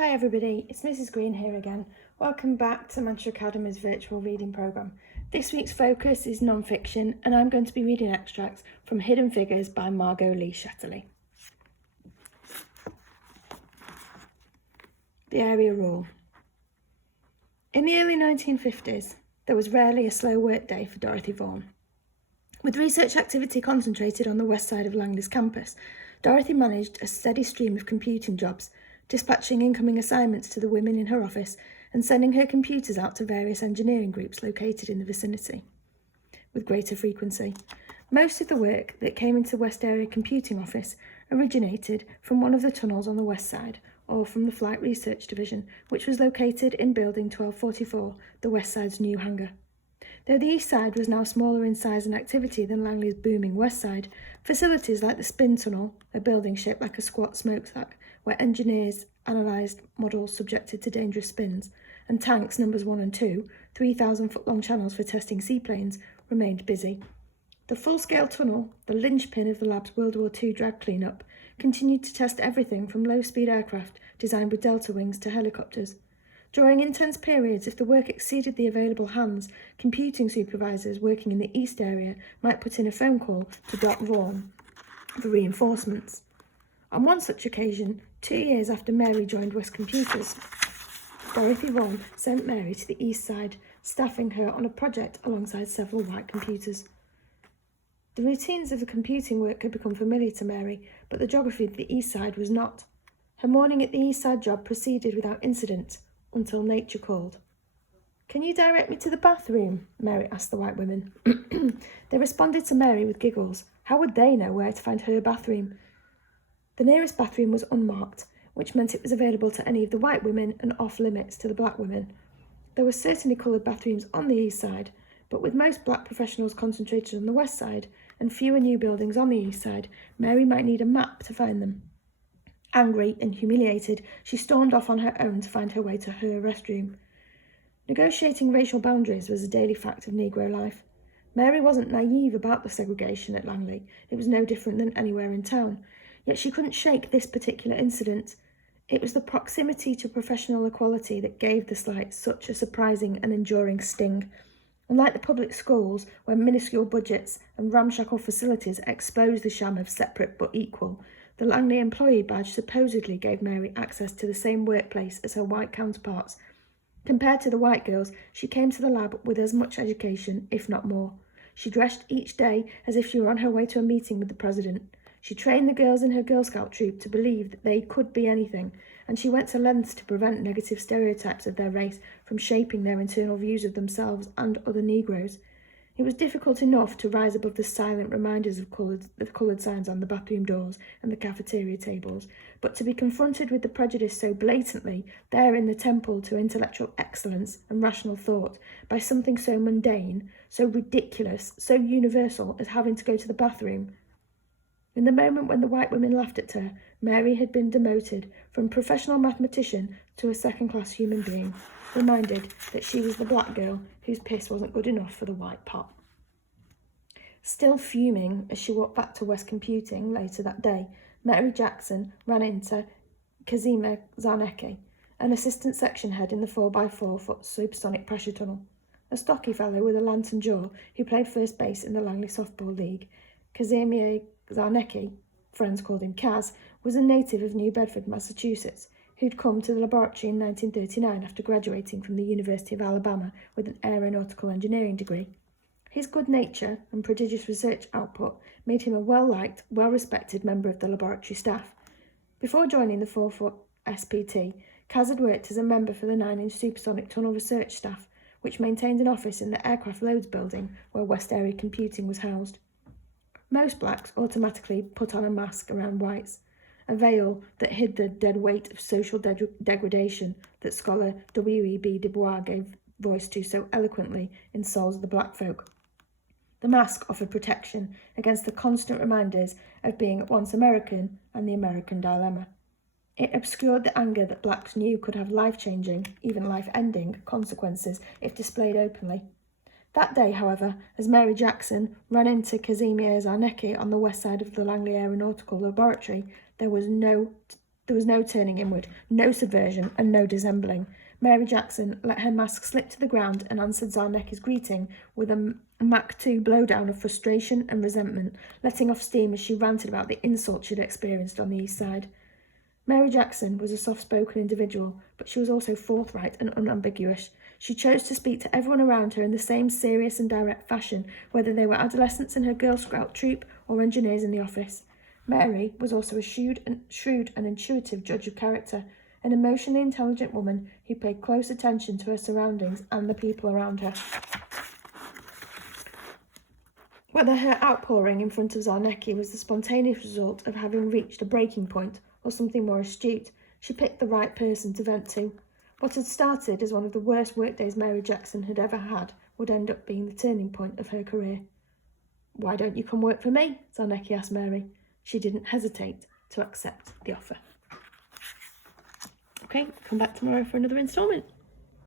Hi everybody, it's Mrs Green here again. Welcome back to Manchester Academy's virtual reading programme. This week's focus is non-fiction and I'm going to be reading extracts from Hidden Figures by Margot Shetterly. The Area Rule. In the early 1950s, there was rarely a slow work day for Dorothy Vaughan. With research activity concentrated on the west side of Langley's campus, Dorothy managed a steady stream of computing jobs, dispatching incoming assignments to the women in her office and sending her computers out to various engineering groups located in the vicinity with greater frequency. Most of the work that came into West Area Computing Office originated from one of the tunnels on the west side, or from the Flight Research Division, which was located in Building 1244, the west side's new hangar. Though the east side was now smaller in size and activity than Langley's booming west side, facilities like the Spin Tunnel, a building shaped like a squat smokestack, where engineers analysed models subjected to dangerous spins, and tanks numbers 1 and 2, 3,000-foot-long channels for testing seaplanes, remained busy. The full-scale tunnel, the linchpin of the lab's World War II drag clean-up, continued to test everything from low-speed aircraft designed with delta wings to helicopters. During intense periods, if the work exceeded the available hands, computing supervisors working in the east area might put in a phone call to Doc Vaughan for reinforcements. On one such occasion, 2 years after Mary joined West Computers, Dorothy Vaughan sent Mary to the east side, staffing her on a project alongside several white computers. The routines of the computing work had become familiar to Mary, but the geography of the east side was not. Her morning at the east side job proceeded without incident, until nature called. "Can you direct me to the bathroom?" Mary asked the white women. They responded to Mary with giggles. How would they know where to find her bathroom? The nearest bathroom was unmarked, which meant it was available to any of the white women and off-limits to the black women. There were certainly coloured bathrooms on the east side, but with most black professionals concentrated on the west side and fewer new buildings on the east side, Mary might need a map to find them. Angry and humiliated, she stormed off on her own to find her way to her restroom. Negotiating racial boundaries was a daily fact of Negro life. Mary wasn't naive about the segregation at Langley. It was no different than anywhere in town. Yet she couldn't shake this particular incident. It was the proximity to professional equality that gave the slight such a surprising and enduring sting. Unlike the public schools, where minuscule budgets and ramshackle facilities exposed the sham of separate but equal, the Langley employee badge supposedly gave Mary access to the same workplace as her white counterparts. Compared to the white girls, she came to the lab with as much education, if not more. She dressed each day as if she were on her way to a meeting with the president. She trained the girls in her Girl Scout troop to believe that they could be anything, and she went to lengths to prevent negative stereotypes of their race from shaping their internal views of themselves and other Negroes. It was difficult enough to rise above the silent reminders of coloured signs on the bathroom doors and the cafeteria tables, but to be confronted with the prejudice so blatantly, there in the temple to intellectual excellence and rational thought, by something so mundane, so ridiculous, so universal as having to go to the bathroom. In the moment when the white women laughed at her, Mary had been demoted from professional mathematician to a second-class human being, reminded that she was the black girl whose piss wasn't good enough for the white pot. Still fuming as she walked back to West Computing later that day, Mary Jackson ran into Kazima Zarnecki, an assistant section head in the 4x4-foot supersonic pressure tunnel. A stocky fellow with a lantern jaw who played first base in the Langley Softball League, Kazimierz Zarnecki, friends called him Kaz, was a native of New Bedford, Massachusetts, who'd come to the laboratory in 1939 after graduating from the University of Alabama with an aeronautical engineering degree. His good nature and prodigious research output made him a well-liked, well-respected member of the laboratory staff. Before joining the 4-foot SPT, Kaz had worked as a member for the 9-inch supersonic tunnel research staff, which maintained an office in the Aircraft Loads building where West Area Computing was housed. Most blacks automatically put on a mask around whites, a veil that hid the dead weight of social degradation that scholar W.E.B. Du Bois gave voice to so eloquently in Souls of the Black Folk. The mask offered protection against the constant reminders of being at once American and the American dilemma. It obscured the anger that blacks knew could have life-changing, even life-ending, consequences if displayed openly. That day, however, as Mary Jackson ran into Kazimierz Zarnecki on the west side of the Langley Aeronautical Laboratory, there was There was no turning inward, no subversion, and no dissembling. Mary Jackson let her mask slip to the ground and answered Zarnecki's greeting with a Mach 2 blowdown of frustration and resentment, letting off steam as she ranted about the insults she'd experienced on the East Side. Mary Jackson was a soft-spoken individual, but she was also forthright and unambiguous. She chose to speak to everyone around her in the same serious and direct fashion, whether they were adolescents in her Girl Scout troop or engineers in the office. Mary was also a shrewd and intuitive judge of character, an emotionally intelligent woman who paid close attention to her surroundings and the people around her. Whether her outpouring in front of Zarnecki was the spontaneous result of having reached a breaking point or something more astute, she picked the right person to vent to. What had started as one of the worst workdays Mary Jackson had ever had would end up being the turning point of her career. "Why don't you come work for me?" Zarnecki asked Mary. She didn't hesitate to accept the offer. Okay, come back tomorrow for another instalment.